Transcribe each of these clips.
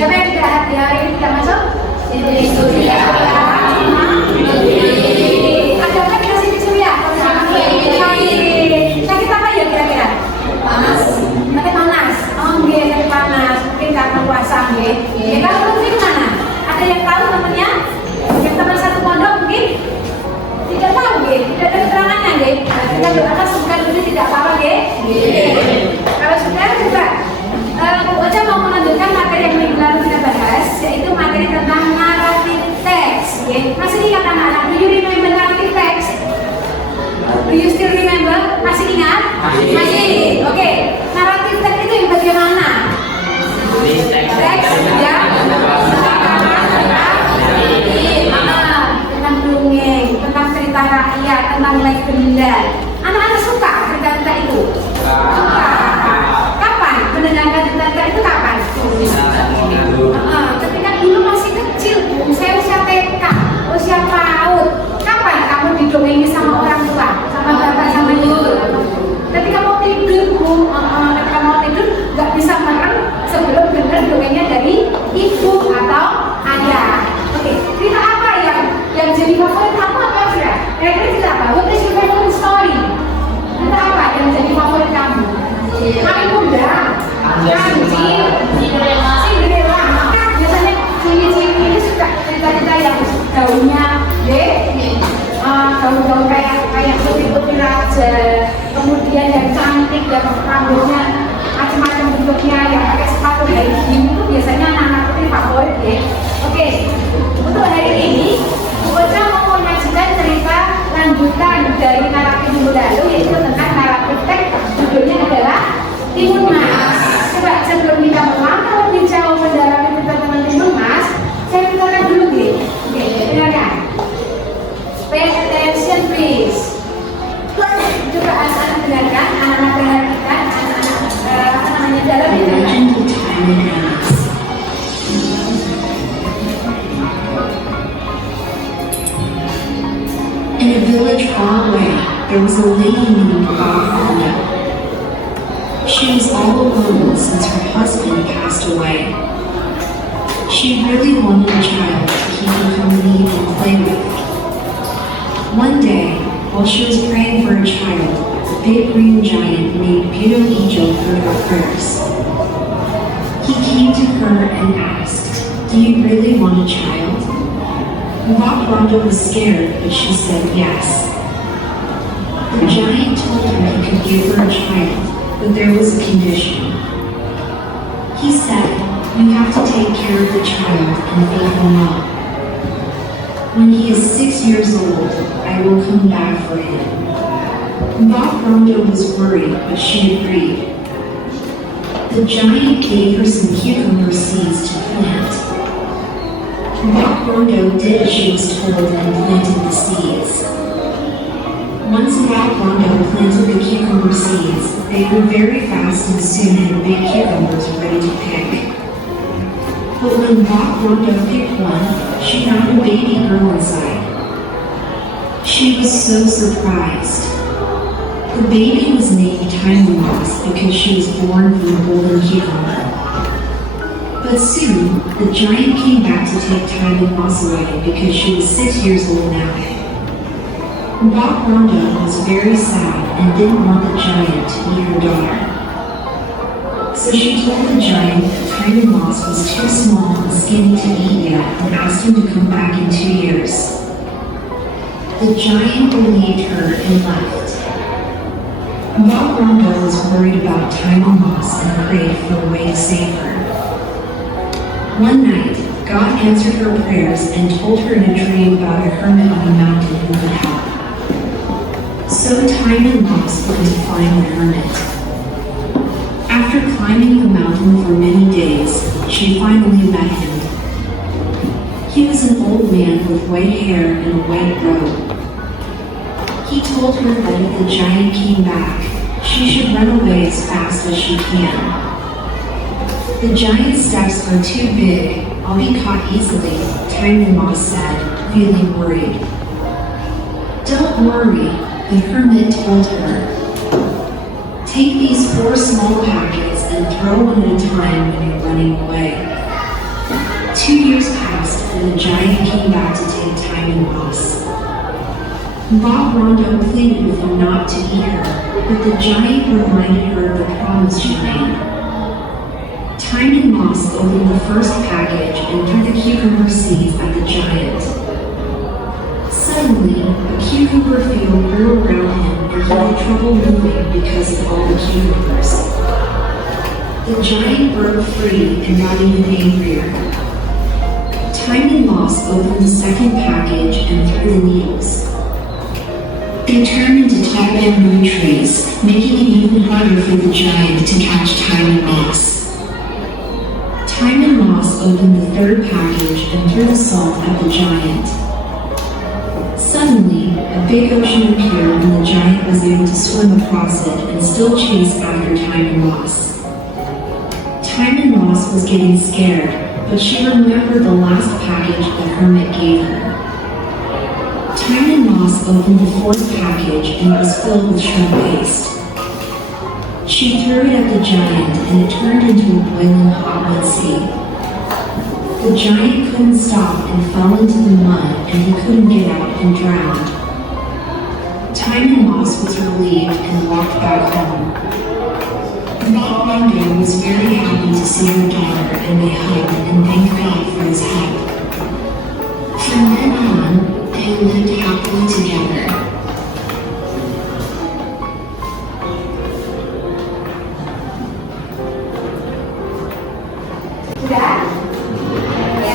Siapa yang tidak hari ini tidak masuk? Surya. Ada apa di sini Surya? Sakit apa ya kira-kira? Panas. Sakit panas. Oh iya, sakit panas. Mungkin karena puasa nggih. Ya kalau Lutfi mana? Ada yang tahu namanya? Yang teman satu pondok mungkin? Tidak tahu nggih. Tidak ada keterangannya nggih. Kita doakan semoga Lutfi tidak apa-apa nggih. Kalau sudah coba Ocha mau melanjutkan materi yang minggu lalu kita bahas, yaitu materi tentang narrative text. Masih ingat anak-anak? Do you remember narrative text? Do you still remember? Masih ingat? Masih. Oke. Narrative text itu yang bagaimana? Teks yang tentang dongeng, tentang cerita rakyat, tentang legenda. Anak-anak suka cerita-cerita itu? Suka. Mendengarkan cerita itu kapan? Ketika dulu masih kecil, saya usia TK, usia PAUD. Kapan kamu didongengin sama orang tua, sama bapak, sama ibu? Ketika mau tidur, ketika mau tidur nggak bisa merem sebelum dengar dongengnya dari ibu atau ayah. Oke, cerita apa yang jadi favorit kamu apa ya? Kira-kira cerita apa? What is your favorite story? Cerita apa yang jadi favorit kamu? Kami muda. Cinderella, maka biasanya ciri-ciri ini suka cerita-cerita yang gaunnya gaun-gaun kayak putri-putri raja, kemudian yang cantik, yang rambutnya macam-macam bentuknya, yang pakai sepatu high heel itu biasanya anak-anak putri favorit ya. Oke, untuk hari ini Ocha mau menyajikan cerita lanjutan dari naratif minggu lalu, yaitu tentang naratif teks. Judulnya adalah Timun Mas. Coba sebelum kita melangkah lebih jauh mendalami cerita tentang Timun Mas, saya mintakan dulu nih. Oke, dengarkan. Pay attention please. Coba anak-anak dengarkan, anak-anak perhatikan, anak-anak dalam ini. In a village far away, there was a lady named Barbara. She was all alone since her husband passed away. She really wanted a child to keep her company and play with. One day, while she was praying for a child, a big green giant named Budo Ijo heard her prayers. He came to her and asked, "Do you really want a child?" Mbak Rondo was scared, but she said yes. The giant told her he could give her a child, but there was a condition. He said, "You have to take care of the child and feed him well. When he is 6 years old, I will come back for him." Mbak Rondo was worried, but she agreed. The giant gave her some cucumber seeds to plant. Mbak Rondo did as she was told and planted the seeds. Once Mbak Rondo planted the cucumber seeds, they grew very fast and soon had big cucumbers ready to pick. But when Mbak Rondo picked one, she found a baby girl inside. She was so surprised. The baby was named Tiny Moss because she was born from a golden cucumber. But soon, the giant came back to take Tiny Moss away because she was 6 years old now. Mbak Rondo was very sad and didn't want the giant to eat her daughter. So she told the giant that Tiny Moss was too small and skinny to eat yet and asked him to come back in 2 years. The giant believed her and left. Mbak Rondo was worried about Tiny Moss and prayed for a way to save her. One night, God answered her prayers and told her in a dream about a hermit on a mountain who would help. So Tiny Moss went to find the hermit. After climbing the mountain for many days, she finally met him. He was an old man with white hair and a white robe. He told her that if the giant came back, she should run away as fast as she can. The giant's steps are too big, I'll be caught easily, Tiny Moss said, feeling worried. Don't worry, the hermit told her. Take these 4 small packets and throw one at a time when you're running away. and the giant came back to take Time and Moss. Bob Rondo pleaded with him not to eat her, but the giant reminded her of the promise she made. Time and Moss opened the first package and threw the cucumber seeds at the giant. Suddenly, a cucumber field grew around him and he had trouble moving because of all the cucumbers. The giant broke free and got even angrier. Time and Moss opened the second package and threw the needles. They turned into tall bamboo trees, making it even harder for the giant to catch Time and Moss. Time and Moss opened the third package and threw the salt at the giant. Suddenly, a big ocean appeared and the giant was able to swim across it and still chase after Time and Moss. Time and Moss was getting scared, but she remembered the last package the hermit gave her. Time and Moss opened the fourth package and it was filled with shrimp paste. She threw it at the giant and it turned into a boiling hot mud sea. The giant couldn't stop and fell into the mud and he couldn't get out and drowned. Time and Moss was relieved and walked back home. Bob Rondo was very happy to see her daughter and they hugged and thanked God for his help. From then on, they lived happily together.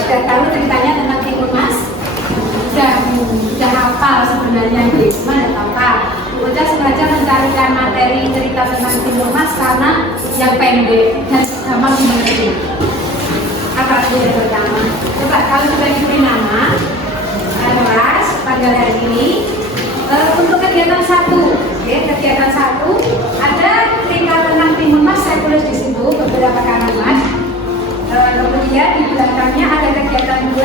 Sudah tahu ceritanya tentang Timun Mas? Sudah hafal sebenarnya gimana apa? Udah sengaja mencarikan materi cerita tentang Timun Mas karena yang pendek dan gampang dimengerti. Apa itu yang pertama? Coba kalau sudah diberi nama kelas pada hari ini untuk kegiatan 1, kegiatan 1 ada cerita tentang Timun Mas, saya tulis di situ beberapa kalimat. Kemudian di belakangnya ada kegiatan 2,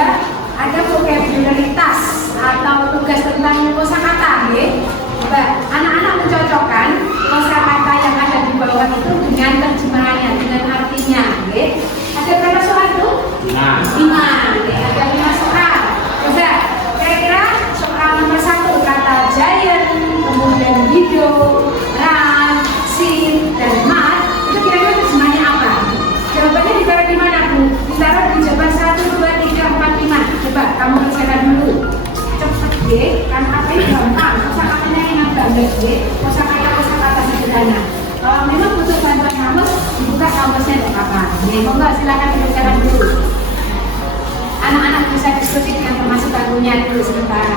ada vokabularitas atau tugas tentang kosakata. Coba anak-anak mencocokkan kosakata yang ada di bawah itu dengan terjemahannya, dengan artinya. Ada berapa soal itu? 5. Ada 5 soal. Coba kira-kira soal nomor 1 kata giant, kemudian video, run, sit, dan mat, itu kira-kira terjemahannya apa? Jawabannya ditaruh di mana, Bu? Ditaruh di jawaban 1, 2, 3, 4, 5. Coba kamu kerjakan dulu. Cepet kan apa ini gampang. Kosakatanya yang agak kosakata sederhana. Kalau memang butuh bantuan kamus, dibuka kamusnya untuk apa? Monggo silakan dikerjakan dulu. Anak-anak bisa diskusi dengan termasuk bangunnya dulu sebentar.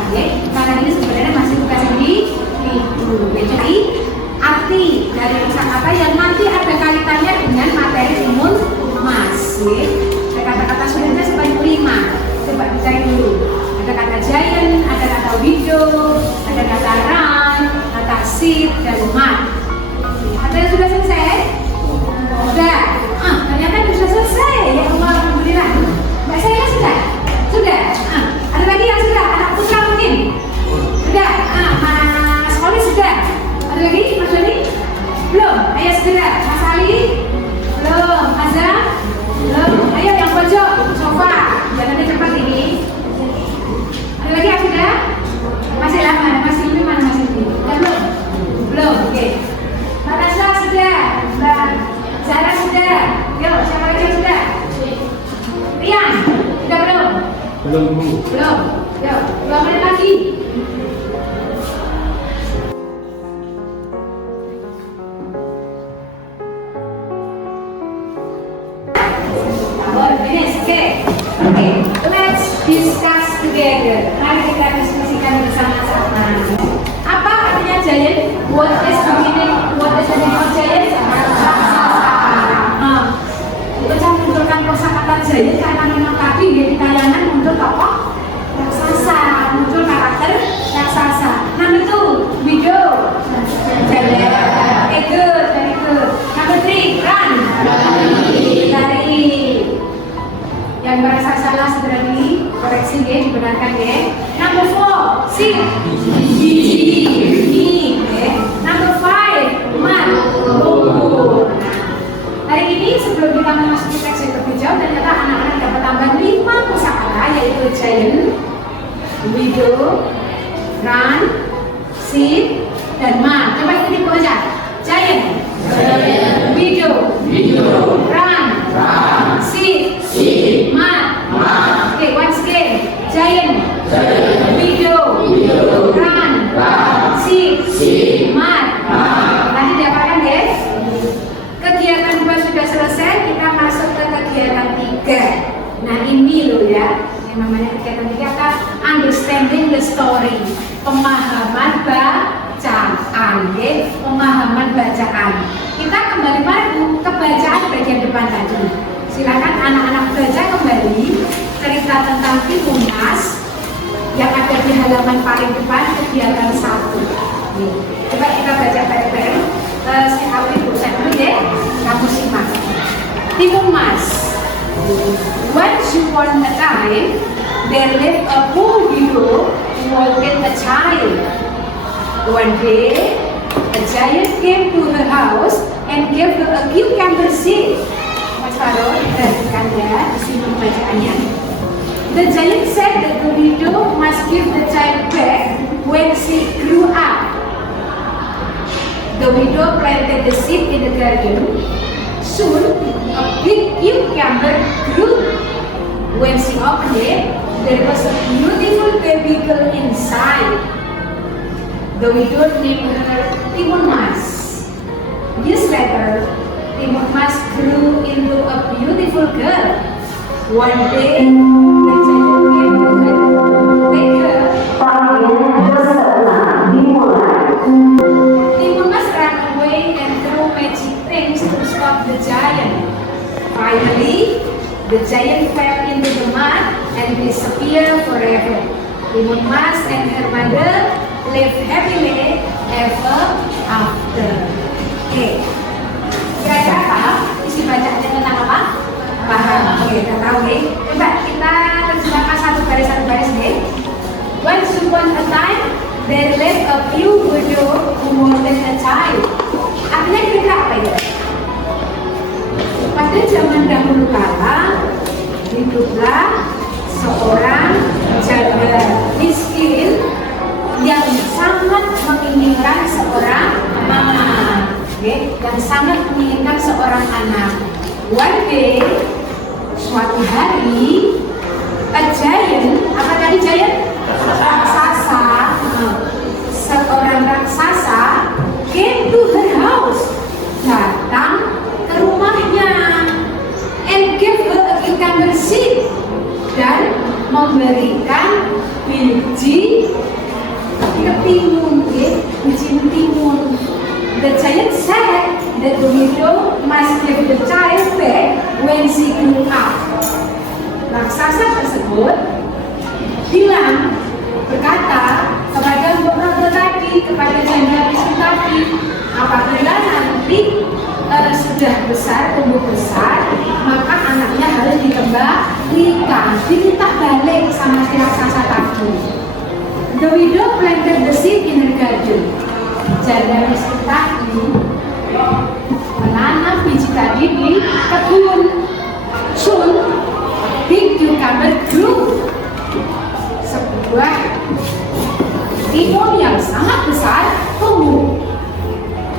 Karena ini sebenarnya masih tugas individu. Jadi arti dari kosakata yang nanti ada kaitannya dengan materi Timun Mas. Ada kata-kata sulitnya sebanyak 5. Coba dicari dulu. Ada kata giant, ada kata video, ada kata run, kata sit, dan mat. Ada yang sudah selesai? Sudah. Ternyata sudah selesai. Ya Allah, alhamdulillah. Mbak saya sudah? Sudah. Ada lagi yang sudah? Anak putra mungkin? Sudah. Mas Oli sudah? Ada lagi? Mas Oli? Belum? Ayo segera. Mas Ali? Belum. Azam? Belum. Ayo yang pojok, sofa. Jangan cepat ini. Ada lagi yang sudah? Masih lama. Masih ini mana masih ini? Belum? Belum. Oke. Mbak Nasla sudah? Mbak Zara sudah? Yuk, siapa lagi yang sudah? Rian? Sudah belum? Belum. Yuk, 2 menit lagi. Okay, let's discuss together. Mari kita diskusikan bersama-sama. Apa artinya giant? What is the meaning of giant? Kita menunjukkan kosakata giant karena memang tadi di tayangan muncul tokoh raksasa, muncul karakter raksasa. Nah itu video giant. Okay, good, very good. Number 3, run. Lari. Yang merasa salah segera dikoreksi ya, dibenarkan ya. Number 4, sit. Ini. Number 5, mat. Hari ini sebelum kita memasuki teks yang lebih jauh, ternyata anak-anak dapat tambahan 5 kosakata, yaitu widow, run, seed, dan ma. Coba kita tipu aja. Giant, widow, run, seed, ma. Oke, once again. Giant, widow, run, seed, ma. Nanti diapakan guys? Kegiatan 2 sudah selesai, kita masuk ke kegiatan 3. Nah ini loh ya, yang namanya kegiatan 3 akan understanding the story, pemahaman bacaan, ya? Pemahaman bacaan. Kita kembali ke bacaan bagian depan tadi. Silakan anak-anak baca kembali cerita tentang Timunas yang ada di halaman paling depan kegiatan 1. Nih, coba kita baca bareng-bareng. Si Alwi saya dulu ya, kamu simak. Timunas. Once upon a time, there lived a poor widow who wanted a child. One day, a giant came to her house and gave her a cucumber seed. Mas Faro, perhatikan ya, di sini bacaannya. The giant said that the widow must give the child back when she grew up. The widow planted the seed in the garden. Soon, a big cucumber grew. When she opened it, there was a beautiful baby girl inside. The widow named her Timunas. Years later, Timunas grew into a beautiful girl. One day, the giant came to her to take her. Timunas ran away and threw magic things to stop the giant. Finally, the giant fell into the mud and disappeared forever. Timunas and her mother lived happily ever after. Oke, kira-kira paham isi bacaannya tentang apa? Paham? Oke, kita tahu nih. Coba kita terjemahkan satu baris nih. Once upon a time, there lived a few widow who wanted a child. Artinya kira apa ya? Pada zaman dahulu kala, hiduplah seorang janda miskin yang sangat menginginkan seorang mama, yang sangat menginginkan seorang anak. One day, suatu hari, a giant, apa tadi giant? Raksasa, seorang raksasa came to her house, datang ke rumahnya, and gave her a cucumber seed, dan memberikan biji ketimun, biji timun. The giant said that the widow must give the child back when she grew up. Raksasa tersebut berkata kepada mbok tadi, kepada janda miskin tadi, apabila nanti sudah besar, tumbuh besar, maka anaknya harus dikembalikan, diminta balik sama si raksasa tadi. The widow planted the seed in her garden. Janda miskin tadi menanam biji tadi di kebun. Soon, big cucumber grew. Sebuah timun yang sangat besar tumbuh.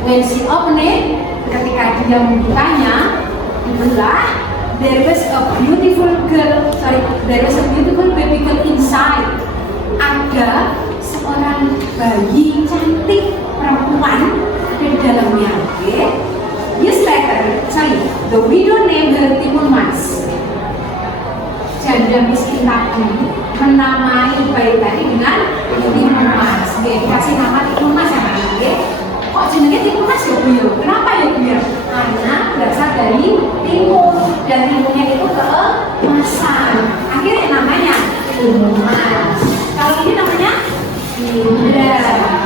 When she opened it, ketika dia membukanya, dibelah, there was a beautiful baby girl inside. Ada seorang bayi cantik perempuan di dalamnya. Years later, the widow named her Timunas. Janda miskin tadi menamai bayi tadi dengan Timunas. Dikasih nama Timunas ya, kok jenenge Timunas ya Bu ya? Kenapa ya Bu ya? Karena berasal dari timun, dan timunnya itu keemasan. Akhirnya namanya Timunas. Kalau ini namanya Indra.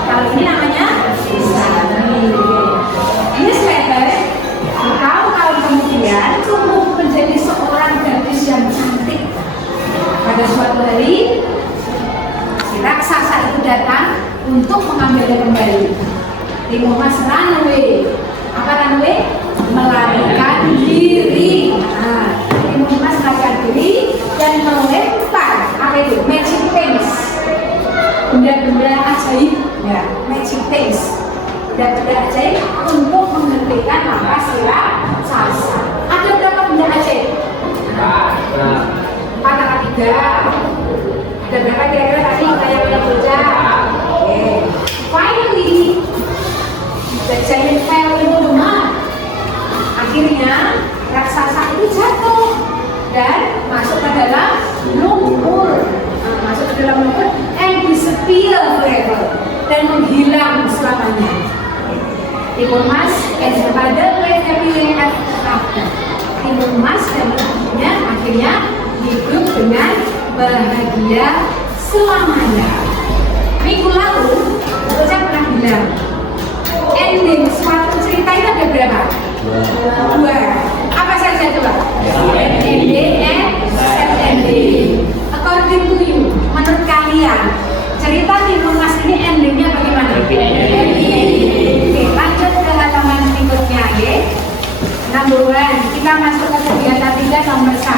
Kalau ini namanya Isami. Years later, tahun kemudian tumbuh menjadi seorang gadis yang cantik. Pada suatu hari, si raksasa itu datang untuk mengambilnya kembali. Timunas run away. Apa run away? Melarikan diri. Timunas melarikan diri dan melempar apa itu? Magic things. things. Benda-benda ajaib untuk menghentikan nafas raksasa. Ada berapa benda ajaib? 4 tambah 3. Ada berapa kira-kira tadi kita yang baca? Oke. Finally, the giant fell into the mud. Akhirnya raksasa itu jatuh dan masuk ke dalam lumpur. Masuk ke dalam lumpur and disappear forever, dan menghilang selamanya. Timun Mas and the mother lived happily ever after. Timun Mas dan ibunya akhirnya hidup dengan bahagia selamanya. Minggu lalu, saya pernah bilang ending suatu cerita itu ada berapa? 2. Apa saja coba? Ending and sad ending. According to you, menurut kalian cerita Timun Mas ini endingnya bagaimana? Oke, lanjut ke halaman berikutnya ya. Number 1, kita masuk ke kegiatan 3 nomor 1.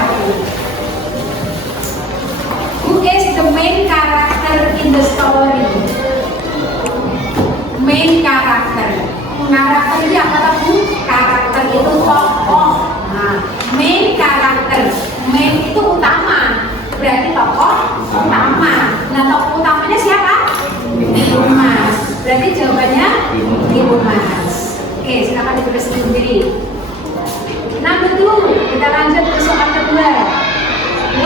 Who is the main character in the story? Main character. Karakter ini apa tahu? Karakter itu tokoh. Nah, main character. Main itu utama. Berarti tokoh utama. Nah, tokoh utamanya siapa? Timun Mas. Berarti jawabannya Timun Mas. Oke, silakan ditulis sendiri. Number 2, kita lanjut ke soal kedua.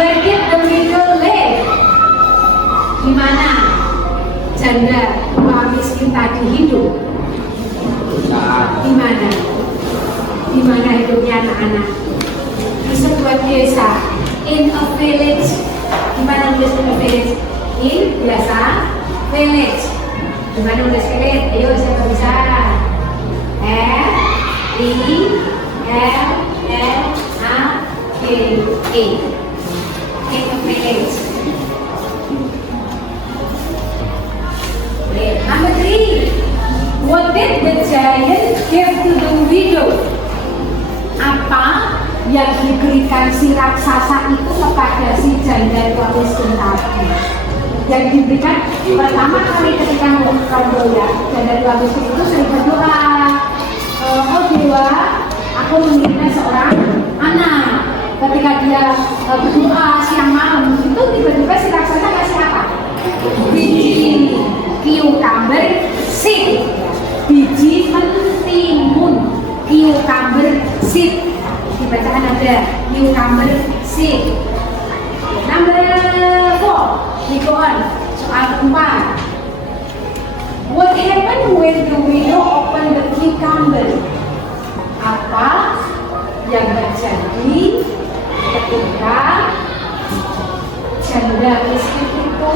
Where did the widow live? Di mana janda tua miskin tadi hidup? Di mana? Di mana hidupnya anak-anak? Di sebuah desa. In a village. Di mana nulis in a village? In biasa village. Di mana nulis village? Ayo siapa bisa? F-I-L-L-A-G-E. In a village. Number 3. What did the giant give to the widow? Apa yang diberikan si raksasa itu kepada si janda tua miskin tadi? Yang diberikan pertama kali ketika ya, janda tua miskin itu sering berdoa, oh dewa, aku menginginkan seorang anak. Ketika dia berdoa siang malam itu tiba-tiba si raksasa kasih apa? Biji cucumber seed. Biji mentimun, cucumber seed. Dibacaan ada cucumber seed. Number 4, we go on. Soal 4. What happened when the widow opened the cucumber? Apa yang terjadi ketika janda miskin itu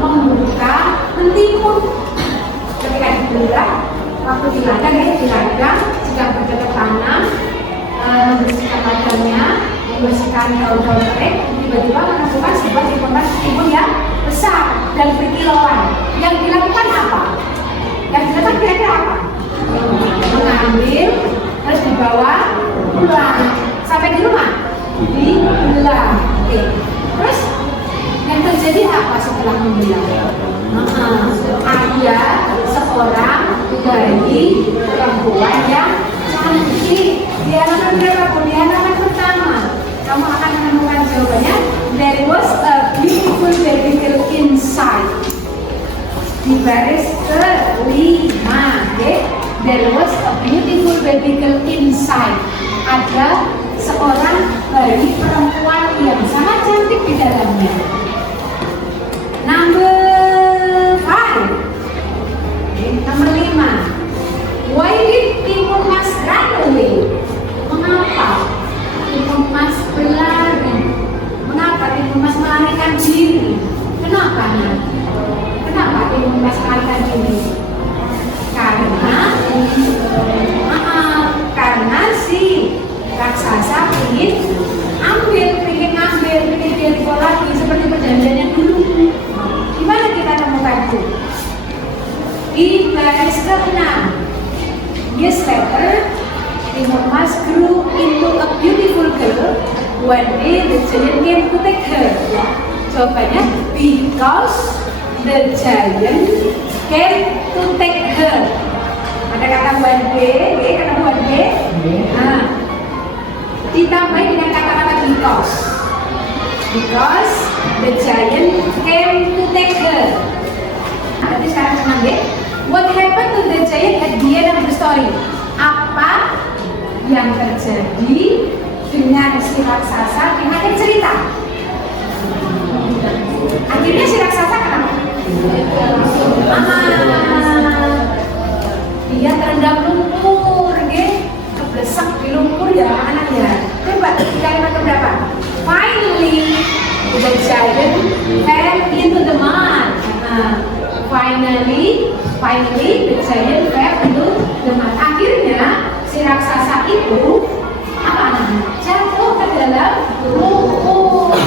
membuka mentimun? Ketika dibelah, waktu diladang jika bercocok tanam, membersihkan ladangnya, membersihkan daun-daun kering, tiba-tiba menemukan sebuah timun yang besar dan berkilauan. Yang dilakukan apa? Yang dilakukan kira-kira apa? Mengambil, terus dibawa pulang. Sampai di rumah? Dibelah. Oke. Terus yang terjadi apa setelah membelah? Ada seorang bayi perempuan yang cantik. Di halaman berapa? Di halaman pertama. Kamu akan menemukan jawabannya. There was a beautiful baby girl inside. Di baris ke-5, okay? There was a beautiful baby girl inside. Ada seorang bayi perempuan yang sangat cantik di dalamnya. Number 5. Why did Timun Mas run away? Mengapa Timun Mas berlari? Mengapa Timun Mas melarikan diri? Kenapa Timun Mas melarikan diri? Karena si raksasa ingin ngambil dia dibawa lagi seperti perjanjiannya dulu. Gimana kita temukan itu? Di baris ke-6. Years later, Timun Mas grew into a beautiful girl. One day the giant came to take her. Jawabannya because the giant came to take her. Ada kata buat B, kata buat B. Nah, ditambahin dengan kata-kata because. Because the giant came to take her. Berarti sekarang tenang ya. What happened to the giant at the end of the story? Apa yang terjadi dengan si raksasa di akhir cerita? Akhirnya si raksasa kenapa? Dia terendam lumpur, keblesak di lumpur ya anaknya. Coba kalimat keberapa? Finally, the giant fell into the mud. Finally, the giant fell into the mud. Akhirnya si raksasa itu apa namanya? Jatuh ke dalam lumpur.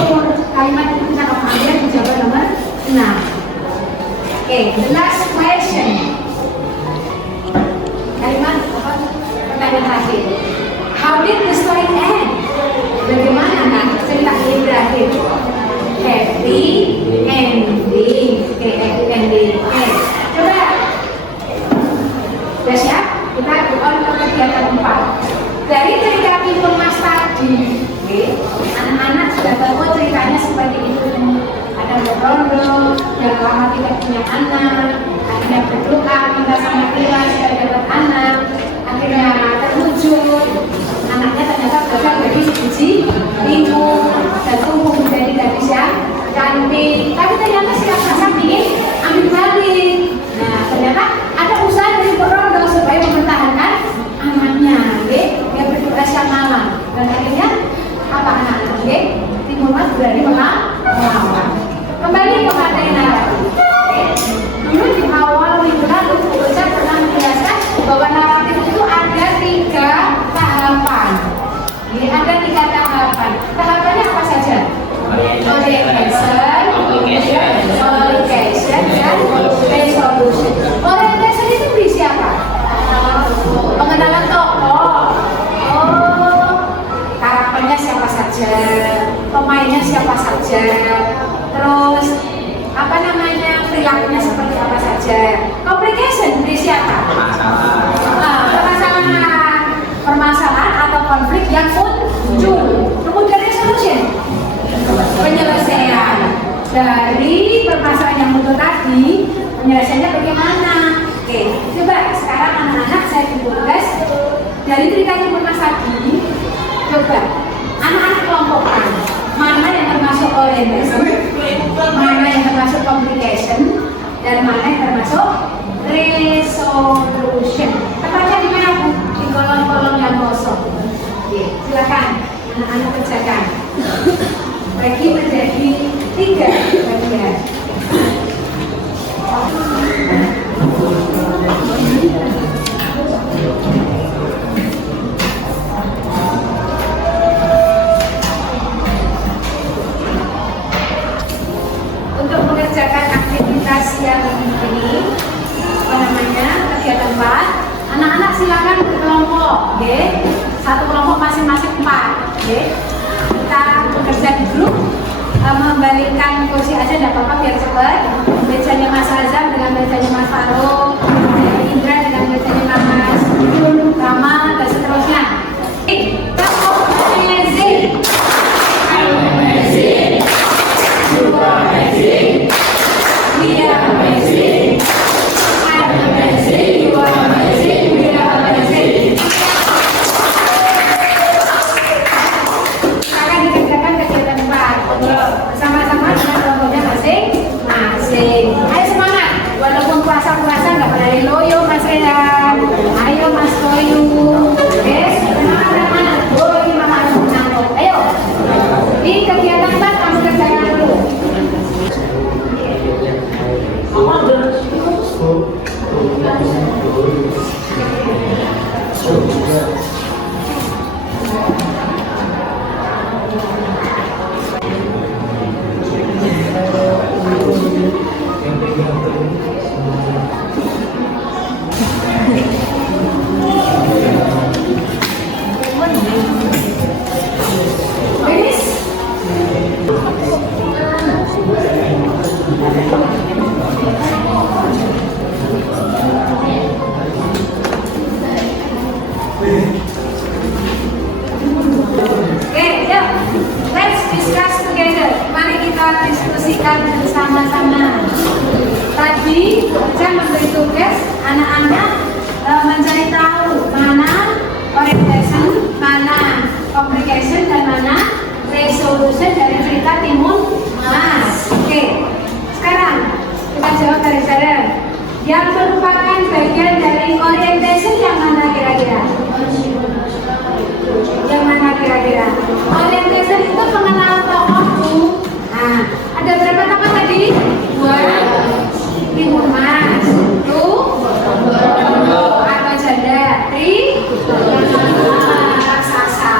Kalimat itu kita akan ambil di jawaban nomor 6. Oke, the last question. Kalimat apa? Pertanyaan terakhir. How did the story end? Bagaimana kan cerita ini berakhir? Happy ending. Oke, happy ending. Oke, coba. Sudah siap? Kita on ke kegiatan 4. Dari cerita Timun Mas tadi, anak-anak sudah tahu ceritanya seperti itu. Ada rondo yang lama tidak punya anak, akhirnya berdoa minta sama Tuhan supaya dapat anak, akhirnya terwujud. Anaknya ternyata gagal dari biji timun dan tumbuh menjadi gadis yang cantik. Tapi ternyata si raksasa ingin ambil balik. Nah, ternyata ada usaha dari rondo supaya mempertahankan anaknya. Dia berdoa siang malam dan akhirnya apa anak-anak? Timun Mas berani melawan. Kembali ke materi naratif. Dulu di awal minggu lalu, Bu Ocha pernah menjelaskan bahwa naratif itu ada 3 tahapan. Ada 3 tahapan. Tahapannya apa saja? Orientation, communication, dan resolution. Orientation itu berisi apa? Pengenalan tokoh. Karakternya siapa saja, pemainnya siapa saja, terus apa namanya perilakunya seperti apa saja. Complication berisi apa? Permasalahan atau konflik yang muncul. Kemudian resolution, penyelesaian dari permasalahan yang muncul tadi. Penyelesaiannya bagaimana? Oke, coba sekarang anak-anak saya tugas dari cerita Timun Mas tadi. Coba anak-anak kelompokkan mana yang termasuk orientation, mana yang termasuk communication, dan mana yang termasuk resolution. Tepatnya di mana, Bu? Di kolom-kolom yang kosong. Oke, silakan anak-anak kerjakan. Bagi menjadi 3 bagian. Untuk mengerjakan aktivitas yang ini, apa namanya, kegiatan 4, anak-anak silakan berkelompok, satu kelompok masing-masing 4, kita bekerja di grup, membalikkan kursi aja tidak apa-apa biar cepat. Mejanya Mas Azam dengan mejanya Mas Farouk, Indra dengan mejanya Mas Rama, dan seterusnya. Kamu amazing. You are amazing. We are amazing. I'm amazing. You are amazing. We are amazing. Akan dikerjakan kegiatan 4 bersama-sama dengan kelompoknya masing-masing. Ayo semangat, walaupun puasa-puasa nggak boleh loyo. diskusikan bersama-sama. Tadi saya memberi tugas anak-anak mencari tahu mana orientation, mana communication, dan mana resolution dari cerita Timun Mas. Oke, sekarang kita jawab bareng-bareng. Yang merupakan bagian dari orientation yang mana kira-kira? Yang mana kira-kira? Orientation itu mengenal tokohku. Nah, ada berapa tokoh tadi? 2. Timun Mas. Tuh. Apa janda? Raksasa.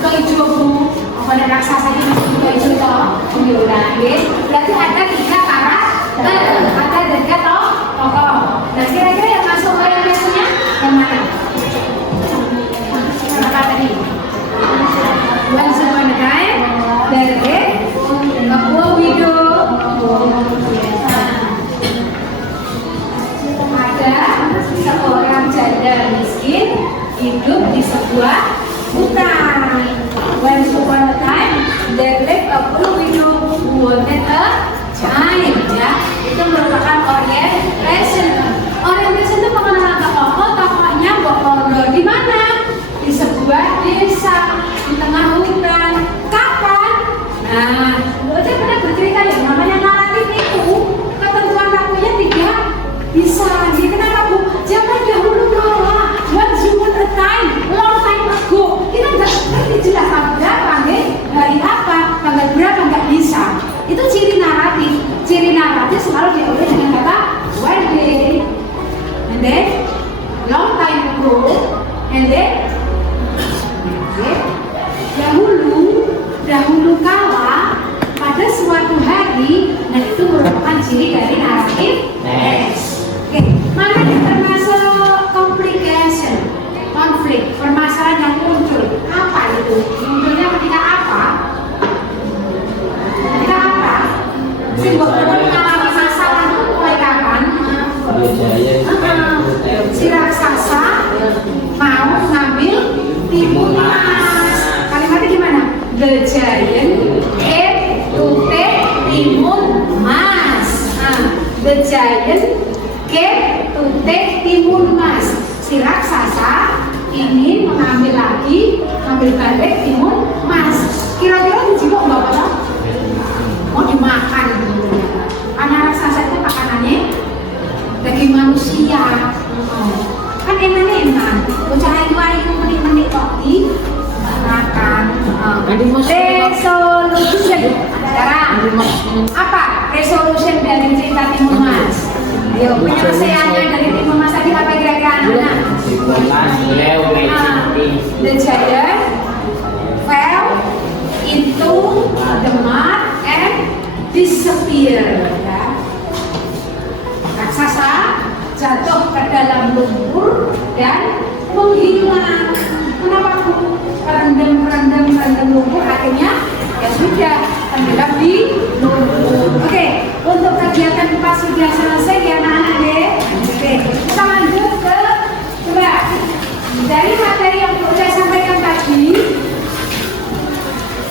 Itu hijau bu. Ada raksasa ini juga hijau toh. Berarti ada 3 karakter. Ada 3 tokoh. Nah, kira-kira yang masuk orientasinya yang mana? Apa tadi? Once upon a time, dari Papua Wido. Ada seorang janda miskin hidup di sebuah hutan. Once upon a time, there lived a poor widow who wanted a child. Ya, itu merupakan orientation. Orientation itu mengenal tokohnya Bokondo di mana? Di sebuah desa di tengah hutan. Kapan? Nah, saya pernah bercerita ya, namanya naratif itu ketentuan waktunya 3 bisa. Jadi kenapa bu? Zaman dahulu kala, once upon a time, long time ago. Kita nggak ngerti jelas tanggal berapa nih, hari apa, tanggal berapa nggak bisa. Itu ciri naratif. Ciri naratif selalu diawali dengan kata one day, and then long time ago, and then dahulu kala, pada suatu hari. Nah, itu merupakan ciri dari naratif teks. Oke, mana yang termasuk complication, konflik, permasalahan yang muncul? Apa itu? Munculnya ketika apa? Ketika apa? Simbol mengalami masalah itu mulai kapan? Si raksasa mau ngambil timun mas. Kalimatnya gimana? The giant came to take timun mas. The giant came to take timun mas. Si raksasa ingin mengambil balik timun mas. Kira-kira dijibok nggak apa? Mau dimakan. Karena raksasa itu makanannya daging manusia. Kan enak-enak. Bocah ayu-ayu menik-menik kok makan. Resolution. Sekarang apa resolution dari cerita Timun Mas? Ayo, penyelesaiannya dari Timun Mas tadi apa kira-kira anak-anak? The giant fell into the mud and disappeared. Raksasa jatuh ke dalam lumpur dan menghilang. Kenapa bu? Rendam lumpur, akhirnya ya sudah tenggelam di lumpur. Oke, untuk kegiatan pas sudah selesai ya anak-anak deh. Oke, kita lanjut ke coba dari materi yang saya sampaikan tadi.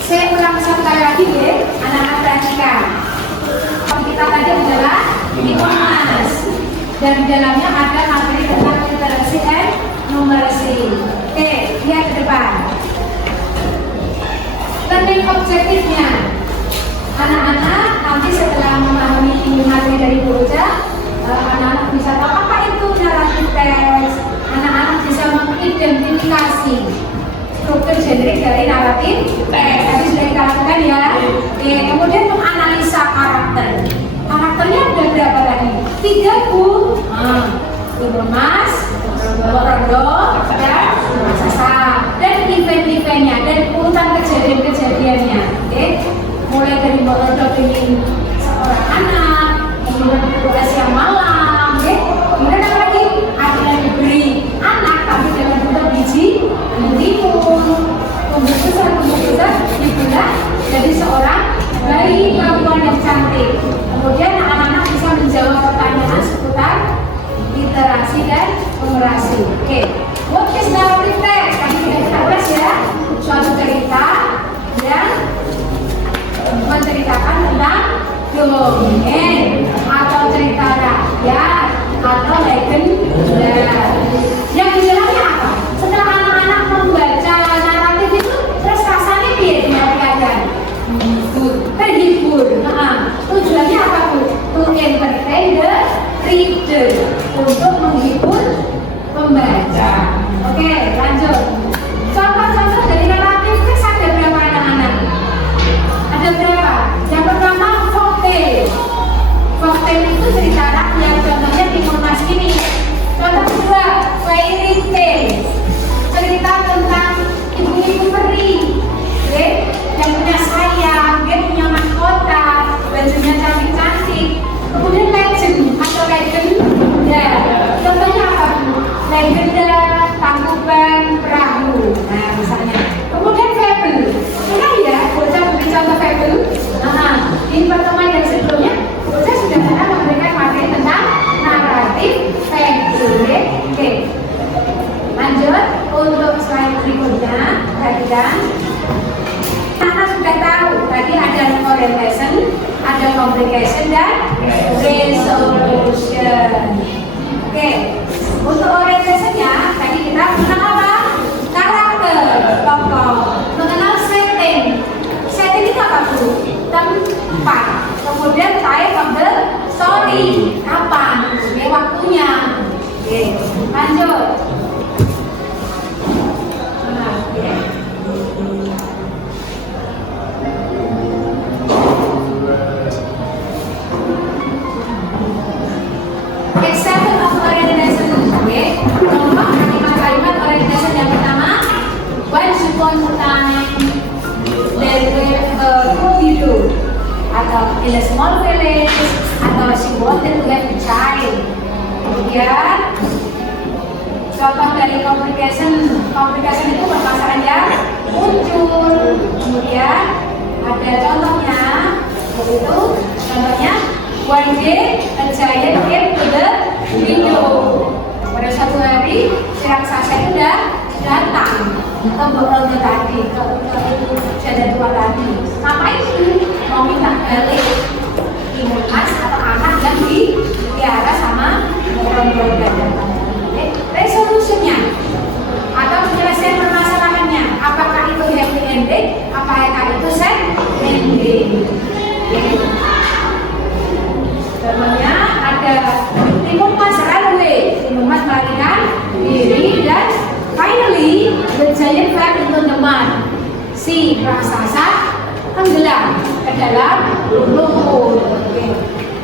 Saya ulang sekali lagi deh, anak-anak perhatikan. Kita tadi adalah Timun Mas, dan di dalamnya ada materi tentang literasi dan numerasi. Oke, lihat ke depan. Learning objektifnya, anak-anak nanti setelah memahami materi dari Bu Roja, anak-anak bisa tahu apa itu naratif teks. Anak-anak bisa mengidentifikasi struktur generik dari naratif teks. Tadi sudah kita lakukan ya. Oke, kemudian menganalisa karakter. Karakternya ada berapa tadi? 3 bu. Timun Mas, Bokondo, dan raksasa, dan event-eventnya dan urutan kejadian-kejadiannya. Oke, mulai dari Bokondo ingin seorang anak, kemudian berdoa siang malam, oke. Kemudian apa lagi? Akhirnya diberi anak tapi dengan bentuk biji timun. Tumbuh besar dibelah jadi seorang bayi perempuan yang cantik. Kemudian anak-anak bisa menjawab pertanyaan seputar literasi dan numerasi. Oke, what is narrative text? Tadi kita ulas ya, suatu cerita yang menceritakan tentang dongeng atau cerita rakyat atau legenda. Yang dijelasnya apa? Setelah anak-anak membaca naratif itu, terus rasanya piye kalian? Terhibur. Tujuannya apa tuh? To entertain the reader, untuk menghibur pembaca. Oke, lanjut. Contoh-contoh dari naratif teks ada berapa anak-anak? Ada berapa? Yang pertama folktale. Folktale itu cerita rakyat, contohnya Timur Mas ini. Contoh kedua fairy tale, cerita tentang ibu-ibu peri, yang punya sayang, dia punya mahkota, bajunya cantik-cantik. Kemudian legend atau legenda, contohnya apa bu? Legenda Tangkuban Perahu. Nah misalnya. Kemudian fable, pernah ya bocah beri contoh fable? Di pertemuan yang sebelumnya bocah sudah pernah memberikan materi tentang naratif fable. Oke, lanjut untuk slide berikutnya. Perhatikan. Anak sudah tahu tadi ada orientation, ada complication dan resolution. Oke, untuk orientationnya tadi kita tentang apa? Karakter, tokoh, mengenal setting. Setting itu apa bu? Tempat. Kemudian time of the story, kapan? Waktunya. Oke, lanjut. Example of orientation, contoh kalimat-kalimat orientation yang pertama. Once upon a time there were a widow, atau in a small village, atau she wanted to have a child. Kemudian contoh dari complication itu permasalahan yang muncul. Kemudian ada contohnya, yaitu contohnya one day a giant came to the window. Pada suatu hari si raksasa itu datang ke borongnya tadi, ke janda tua tadi. Ngapain sih? Mau minta balik Timur Mas atau anak yang dipelihara sama borong-borong janda. Resolusinya atau penyelesaian permasalahannya, apakah itu happy ending, apakah itu sad ending? Contohnya ada Timur Mas runway, Timur Mas melarikan diri, dan finally the giant fell into the mud. Si raksasa tenggelam ke dalam lumpur.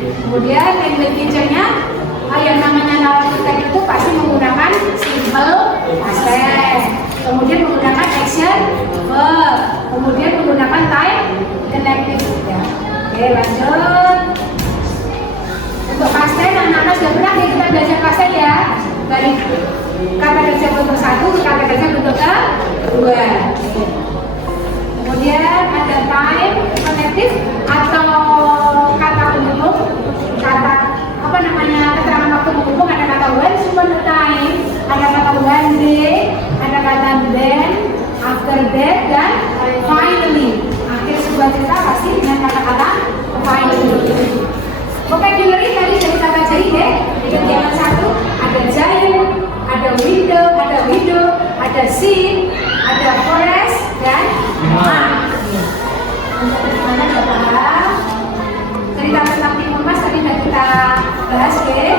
Kemudian language-nya yang namanya naratif teks itu pasti menggunakan simple past tense, kemudian menggunakan action verb, kemudian menggunakan time connective. Oke, lanjut. Untuk past tense, anak-anak sudah pernah kita belajar past tense ya, dari kata kerja bentuk 1 ke kata kerja bentuk 2. Kemudian ada time connective atau kata penghubung, kata apa namanya, keterangan waktu menghubung. Ada kata once upon a time, ada kata one day, ada kata then, after that, dan finally. Akhir sebuah cerita pasti dengan kata-kata finally. Vocabulary tadi dari kata jadi deh. Di kegiatan 1 ada giant, ada widow, ada scene, ada forest, dan untuk bagaimana dapat cerita tentang Timur Mas tadi sudah kita bahas ya.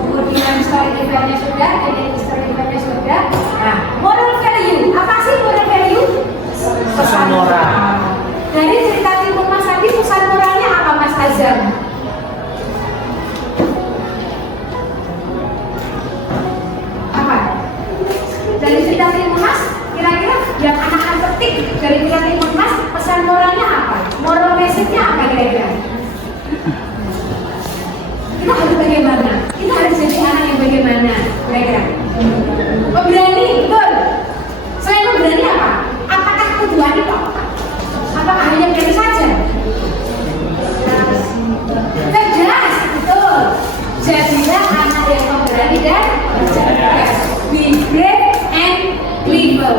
Kemudian story eventnya sudah, jadi story eventnya sudah. Nah, moral value, apa sih moral value? Pesan moral. Dari cerita Timur Mas tadi, pesan moralnya apa Mas Azam? Apa? Dari cerita Timur Mas, kira-kira yang anak-anak petik dari cerita Timur Mas, pesan moralnya apa? Moral message-nya apa kira-kira? Kita harus bagaimana? Kita harus jadi anak yang bagaimana? Kira-kira pemberani, betul. Selain pemberani apa? Apakah kebutuhan itu? Apakah hanya berani saja? Cerdas, betul. Jadilah anak yang pemberani dan cerdas. Be brave and clever.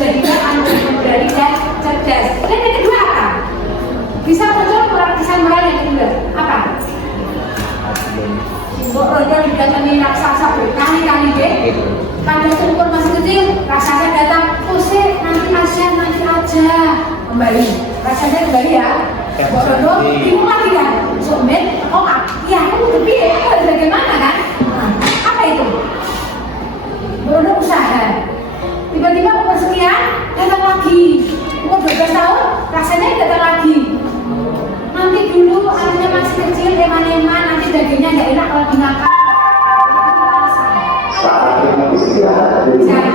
Jadilah anak yang pemberani dan cerdas. Dan yang kedua apa? Bisa muncul polarisasi moral yang kedua apa? Simbol roda didatangi raksasa berkali-kali deh. Pada umur masih kecil, raksasa datang, usir nanti aja kembali. Raksasa kembali ya. Simbol roda bingung lagi kan? Somet, oh ya aku lebih harus bagaimana kan? Apa itu? Roda usaha. Tiba-tiba umur sekian datang lagi. Umur 12 tahun, rasanya datang lagi. Nanti dulu anaknya masih kecil, eman-eman, nanti dagingnya nggak enak kalau dimakan. Jangan.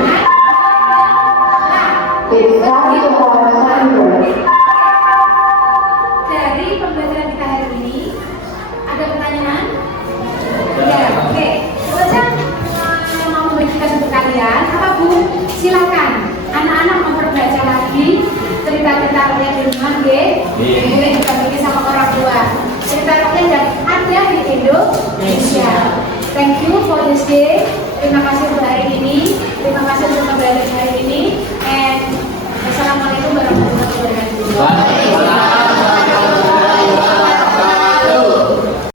Dari pembelajaran kita hari ini, ada pertanyaan? Ya, oke. Baca mau memberikan untuk kalian, apa Bu? Silakan. Anak-anak memperbaca lagi cerita-cerita yang di rumah, boleh dibagi sama orang tua. Cerita yang ada di Indonesia. Thank you for this day. Terima kasih untuk hari ini. Terima kasih untuk pembelajaran hari ini. And Assalamualaikum warahmatullahi wabarakatuh.